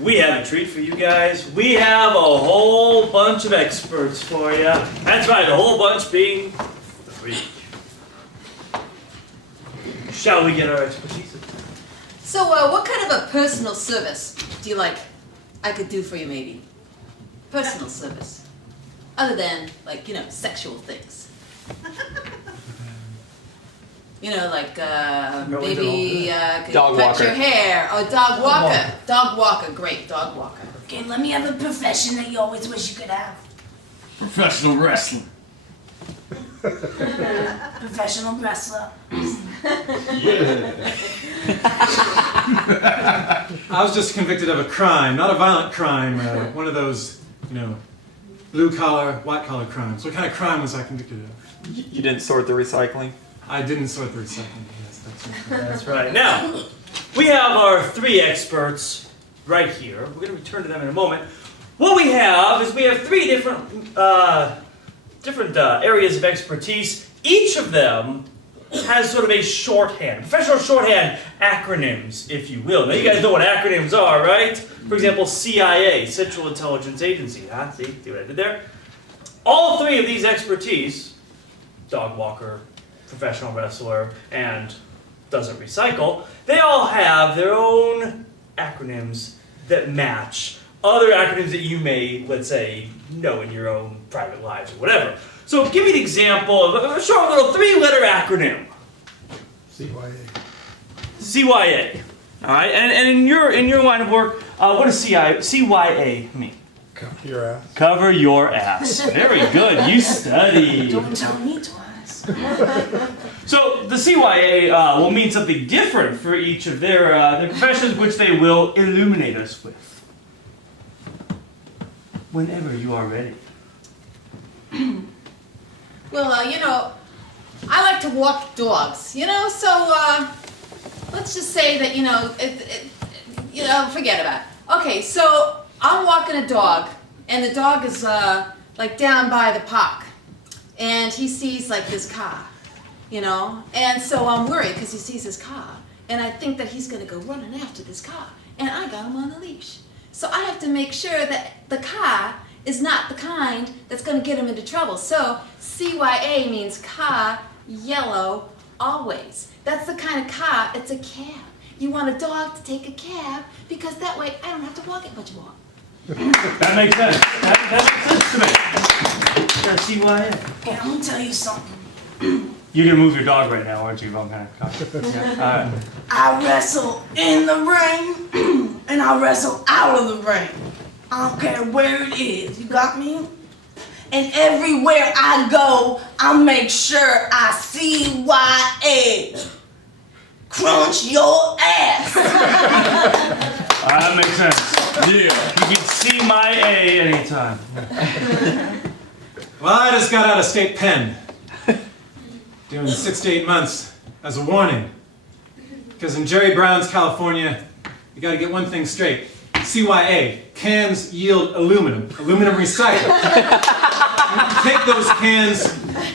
We have a treat for you guys. We have a whole bunch of experts for you. That's right, a whole bunch being 3. Shall we get our expertise? So, what kind of a personal service do you like I could do for you, maybe? Personal service. Other than, like, you know, sexual things. You know, like, maybe could Dog cut walker. your hair. Oh, dog walker. Dog walker, great, dog walker. Okay, let me have a profession that you always wish you could have. Professional wrestling. Professional wrestler. I was just convicted of a crime, not a violent crime, one of those, you know, blue-collar, white-collar crimes. What kind of crime was I convicted of? You didn't sort the recycling? I didn't sort the recycling. Yes, that's right. That's right. Now, we have our 3 experts right here. We're going to return to them in a moment. What we have is we have 3 different areas of expertise. Each of them has sort of a shorthand, professional shorthand acronyms, if you will. Now, you guys know what acronyms are, right? For example, CIA, Central Intelligence Agency. Huh? See what I did there? All 3 of these expertise, dog walker, professional wrestler, and doesn't recycle, they all have their own acronyms that match other acronyms that you may, let's say, know in your own private lives or whatever. So give me an example of a short little 3-letter acronym. CYA. CYA. All right, and in your line of work, what does CYA mean? Cover your ass. Cover your ass. Very good. You studied. Don't tell me twice. So the CYA will mean something different for each of their professions, which they will illuminate us with. Whenever you are ready. Well, you know, I like to walk dogs, you know, so, let's just say that, you know, you know, forget about it. Okay, so I'm walking a dog, and the dog is, like, down by the park, and he sees, like, this car, you know, and so I'm worried because he sees his car, and I think that he's going to go running after this car, and I got him on the leash. So I have to make sure that the car is not the kind that's going to get him into trouble. So CYA means car, yellow, always. That's the kind of car, it's a cab. You want a dog to take a cab because that way I don't have to walk it much more. That makes sense. That makes sense to me. CYA. Okay, I'm gonna tell you something. You're going to move your dog right now, aren't you? I'm kind of conscious. Yeah. All right. I wrestle in the rain, and I wrestle out of the rain. I don't care where it is, you got me? And everywhere I go, I make sure I CYA. Crunch your ass. That makes sense. Yeah. You can see my A anytime. Well, I just got out of state pen. Doing 6 to 8 months as a warning. Because in Jerry Brown's California, you got to get one thing straight. CYA, cans yield aluminum recycled. You take those cans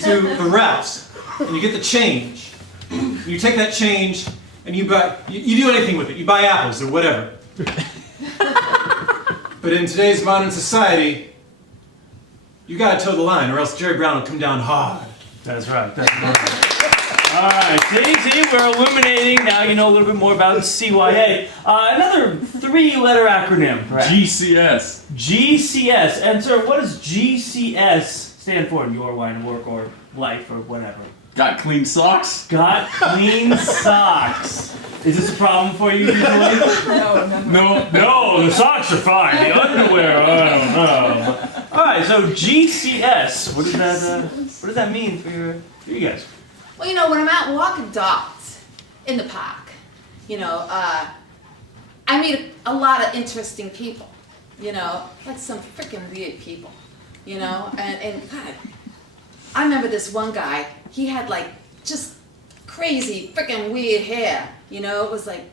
to the Ralphs, and you get the change. You take that change, and you buy, you do anything with it. You buy apples or whatever. But in today's modern society, you got to toe the line, or else Jerry Brown will come down hard. That's right. That's right. All right. See, we're illuminating. Now you know a little bit more about CYA. Another 3-letter acronym. Correct? GCS. GCS. And sir, what does GCS stand for in your line of work or life or whatever? Got clean socks? Got clean socks. Is this a problem for you usually? No. No, the socks are fine. The underwear, I don't know. All right, so GCS. What does that mean for you guys? Well, you know, when I'm out walking dogs in the park, you know, I meet a lot of interesting people, you know, like some freaking weird people, you know, and God, I remember this one guy, he had like just crazy freaking weird hair, you know, it was like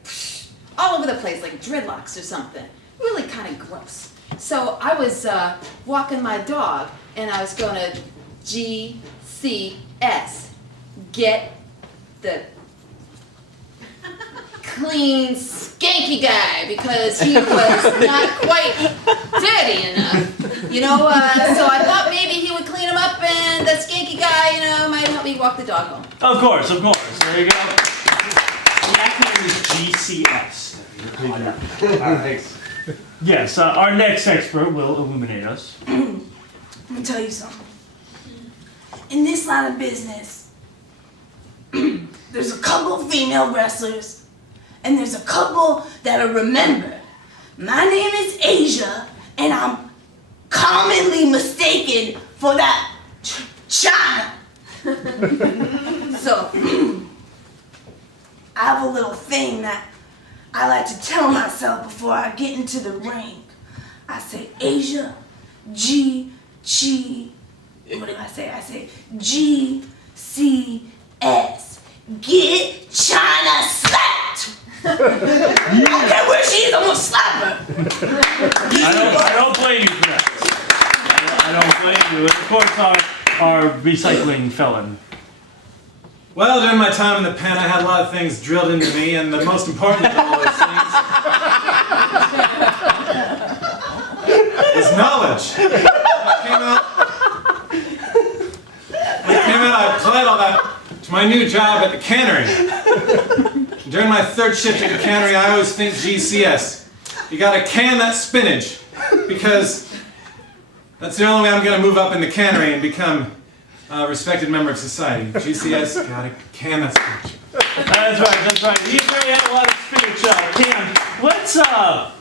all over the place, like dreadlocks or something, really kind of gross. So I was walking my dog, and I was going to GCS, get the clean skin. skanky guy because he was not quite dirty enough. You know, so I thought maybe he would clean him up, and the skanky guy, you know, might help me walk the dog home. Of course, of course. There you go. The acronym is GCS. Thanks. Yes, our next expert will illuminate us. Let me tell you something. In this line of business, there's a couple of female wrestlers, and there's a couple that'll remember. My name is Asia, and I'm commonly mistaken for that China. So, I have a little thing that I like to tell myself before I get into the ring. I say Asia, what do I say? I say GCS. Get China slapped! I don't care where she is, I'm gonna slap her. I don't blame you for that. I don't blame you. Of course, our recycling felon. Well, during my time in the pen, I had a lot of things drilled into me, and the most important of all those things is knowledge. When I came out, I applied all that to my new job at the cannery. During my third shift at the cannery, I always think GCS. You gotta can that spinach, because that's the only way I'm gonna move up in the cannery and become a respected member of society. GCS, gotta can that spinach. That's right. You already had a lot of spinach canned.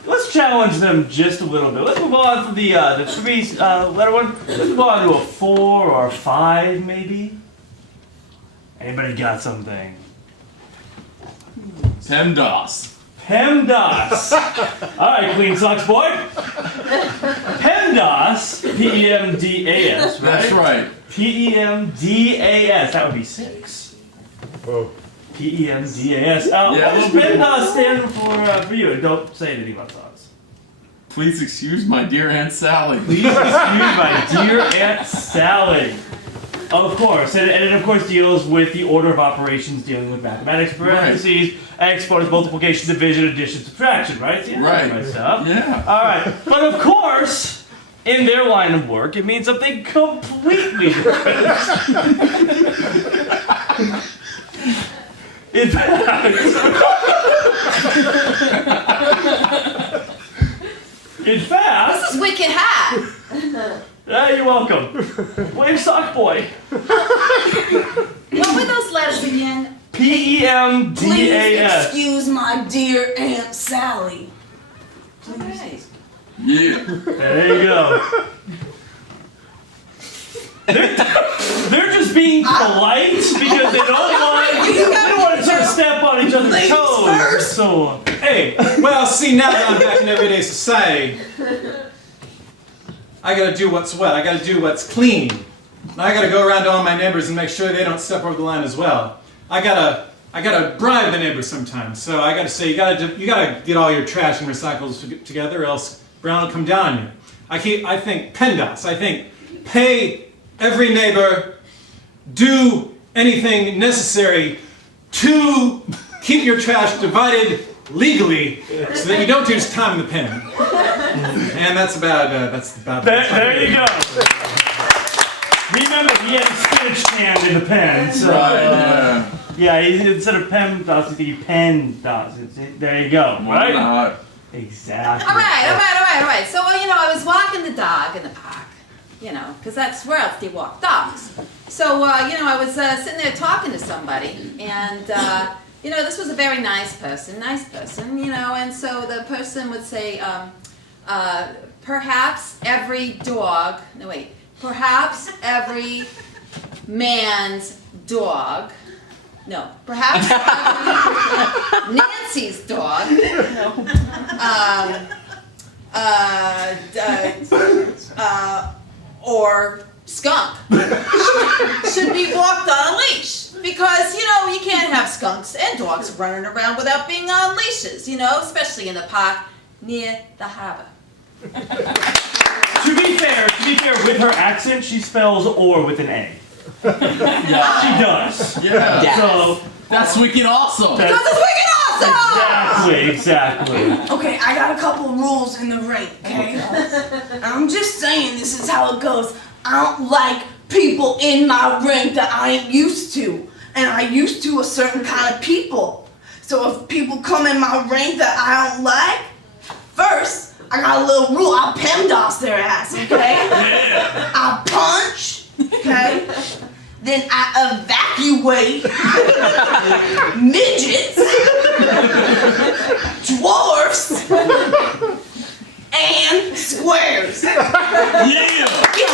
Let's challenge them just a little bit. Let's move on from the three letter one. Let's move on to a 4 or a 5 maybe. Anybody got something? PEMDAS. PEMDAS. All right, Clean Socks boy. PEMDAS. PEMDAS. Right? That's right. PEMDAS. That would be 6. Whoa. PEMDAS. Yeah, What does we'll be- PEMDAS stand for you? Don't say anything about socks. Please excuse my dear Aunt Sally. Please excuse my dear Aunt Sally. Of course, and it of course deals with the order of operations dealing with mathematics, parentheses, exponents, multiplication, division, addition, subtraction, right? See, Right. my stuff. Yeah. All right, but of course, in their line of work, it means something completely different. In fact, This is wicked hot. you're welcome. Wave sock boy. What were those letters again? Please PEMDAS. excuse my dear Aunt Sally. Alright. Yeah. There you go. They're just being polite because they don't want to sort of step on each other's Ladies toes. first. So, Hey, well, see, now that I'm back in everyday society, I gotta do what's what. I gotta do what's clean. And I gotta go around to all my neighbors and make sure they don't step over the line as well. I gotta bribe the neighbors sometimes. So I gotta say, you gotta get all your trash and recyclables together, or else Brown will come down on you. I think PEMDAS. I think pay every neighbor, do anything necessary to keep your trash divided legally, so that you don't do just time in the pen. And that's about there you go. Remember, he had a spinach can in the pen. So, Right. Yeah. instead of PEMDAS, you think he PEMDAS. There you go. Why Right? not? Exactly. All right. So, you know, I was walking the dog in the park, you know, because that's where else they walk dogs. So, you know, I was sitting there talking to somebody, and, you know, this was a very nice person, you know, and so the person would say, perhaps every man's dog. No, perhaps Nancy's dog. Or skunk should be walked on a leash, because you know you can't have skunks and dogs running around without being on leashes. You know, especially in the park near the harbor. To be fair, with her accent, she spells "or" with an A. Yeah. She does. Yeah. So That's wicked awesome. Because it's wicked awesome. Exactly. Okay, I got a couple rules in the ring, okay? And I'm just saying this is how it goes. I don't like people in my ring that I ain't used to. And I used to a certain kind of people. So if people come in my ring that I don't like, first, I got a little rule. I PEMDAS their ass, okay? I punch, okay? Then I evacuate midgets, dwarfs, and squares. Yeah! Get